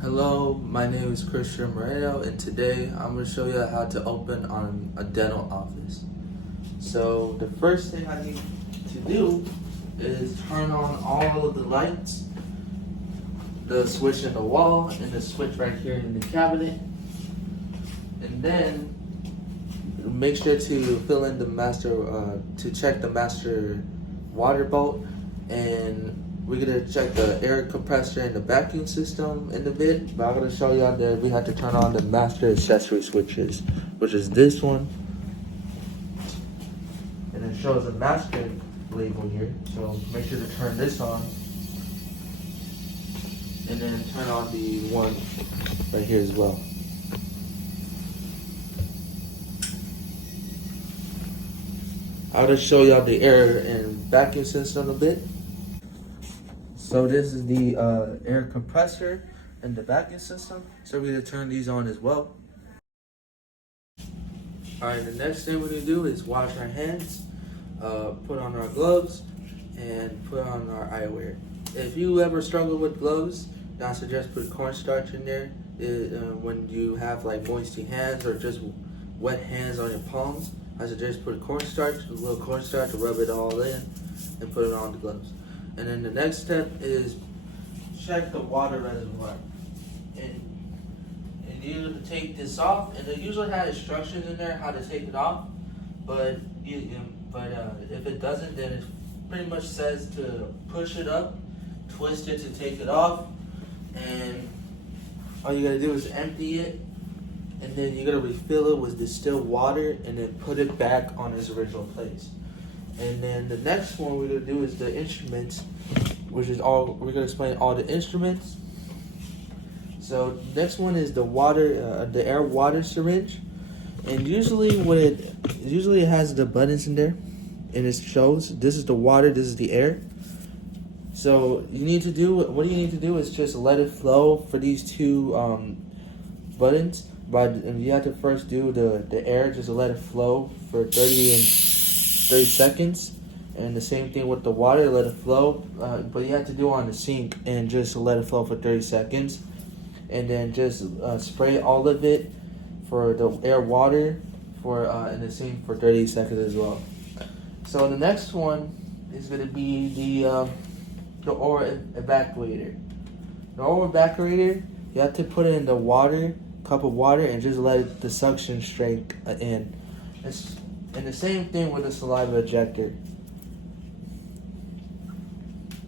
Hello, my name is Christian Moreno, and today I'm going to show you how to open on a dental office. So the first thing I need to do is turn on all of the lights, the switch in the wall, and the switch right here in the cabinet, and then make sure to fill in the to check the master water bolt, and we're gonna check the air compressor and the vacuum system in a bit, but I'm gonna show y'all that we have to turn on the master accessory switches, which is this one, and it shows a master label here, so make sure to turn this on, and then turn on the one right here as well. I'll just show y'all the air and vacuum system a bit. So this is the air compressor and the vacuum system. So we're gonna turn these on as well. All right, the next thing we're gonna do is wash our hands, put on our gloves, and put on our eyewear. If you ever struggle with gloves, I suggest put cornstarch in there when you have like moisty hands or just wet hands on your palms. I suggest put cornstarch, a little cornstarch, to rub it all in and put it on the gloves. And then the next step is check the water reservoir. And you take this off, and it usually has instructions in there how to take it off. But if it doesn't, then it pretty much says to push it up, twist it to take it off, and all you gotta do is empty it. And then you're gonna refill it with distilled water and then put it back on its original place. And then the next one we're gonna do is the instruments, which is we're gonna explain all the instruments. So next one is the air water syringe. And usually it has the buttons in there, and it shows this is the water, this is the air. So what you need to do is just let it flow for these two buttons. But you have to first do the air, just let it flow for 30 seconds. And the same thing with the water, let it flow. But you have to do it on the sink and just let it flow for 30 seconds. And then just spray all of it for the air water and the same for 30 seconds as well. So the next one is going to be the oral evacuator. The oral evacuator, you have to put it in the cup of water, and just let the suction strength in. And the same thing with the saliva ejector.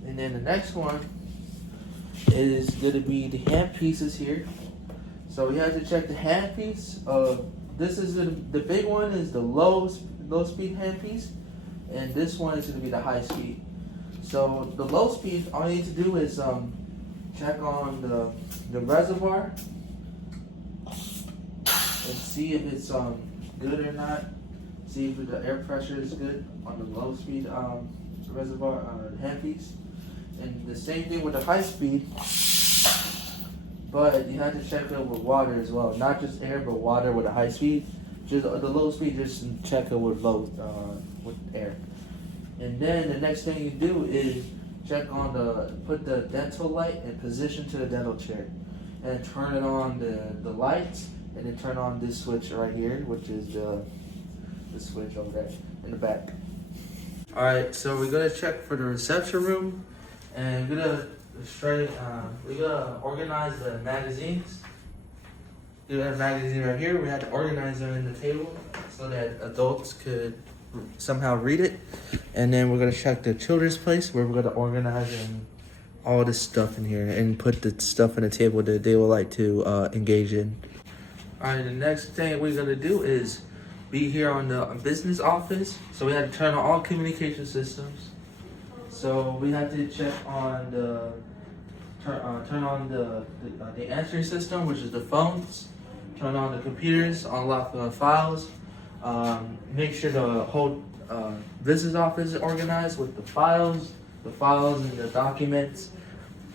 And then the next one is going to be the hand pieces here. So we have to check the hand piece. This is the big one is the low speed hand piece, and this one is going to be the high speed. So the low speed, all you need to do is check on the reservoir and see if it's good or not. See if the air pressure is good on the low speed reservoir handpiece. And the same thing with the high speed, but you have to check it with water as well. Not just air, but water with a high speed. Just the low speed, just check it with with air. And then the next thing you do is put the dental light in position to the dental chair, and turn it on the lights. And then turn on this switch right here, which is the switch over there in the back. All right, so we're gonna check for the reception room, and we're gonna organize the magazines. We have a magazine right here. We had to organize them in the table so that adults could somehow read it. And then we're gonna check the children's place, where we're gonna organize all this stuff in here and put the stuff in the table that they would like to engage in. All right, the next thing we're gonna do is be here on the business office. So we had to turn on all communication systems. So we have to check on turn on the answering system, which is the phones. Turn on the computers, unlock the files. Make sure the whole business office is organized with the files and the documents.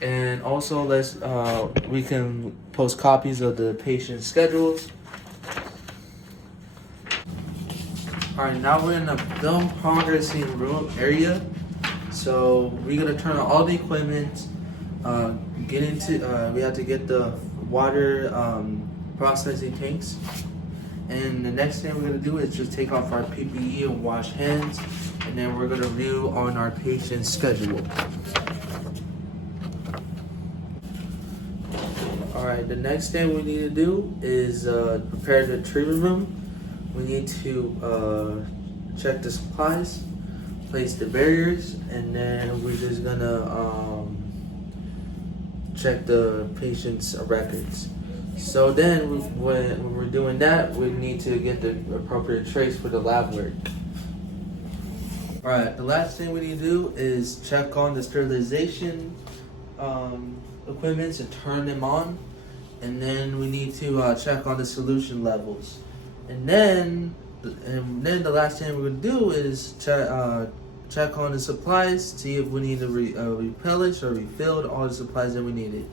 And also we can post copies of the patient's schedules. All right, now we're in the film progressing room area. So we're gonna turn on all the equipment, we have to get the water processing tanks. And the next thing we're gonna do is just take off our PPE and wash hands, and then we're gonna review on our patient's schedule. Alright, the next thing we need to do is prepare the treatment room. We need to check the supplies, place the barriers, and then we're just gonna check the patient's records. So then, when we're doing that, we need to get the appropriate trays for the lab work. Alright, the last thing we need to do is check on the sterilization equipments and turn them on. And then we need to check on the solution levels. And then the last thing we're going to do is check on the supplies, see if we need to replenish or refill all the supplies that we needed.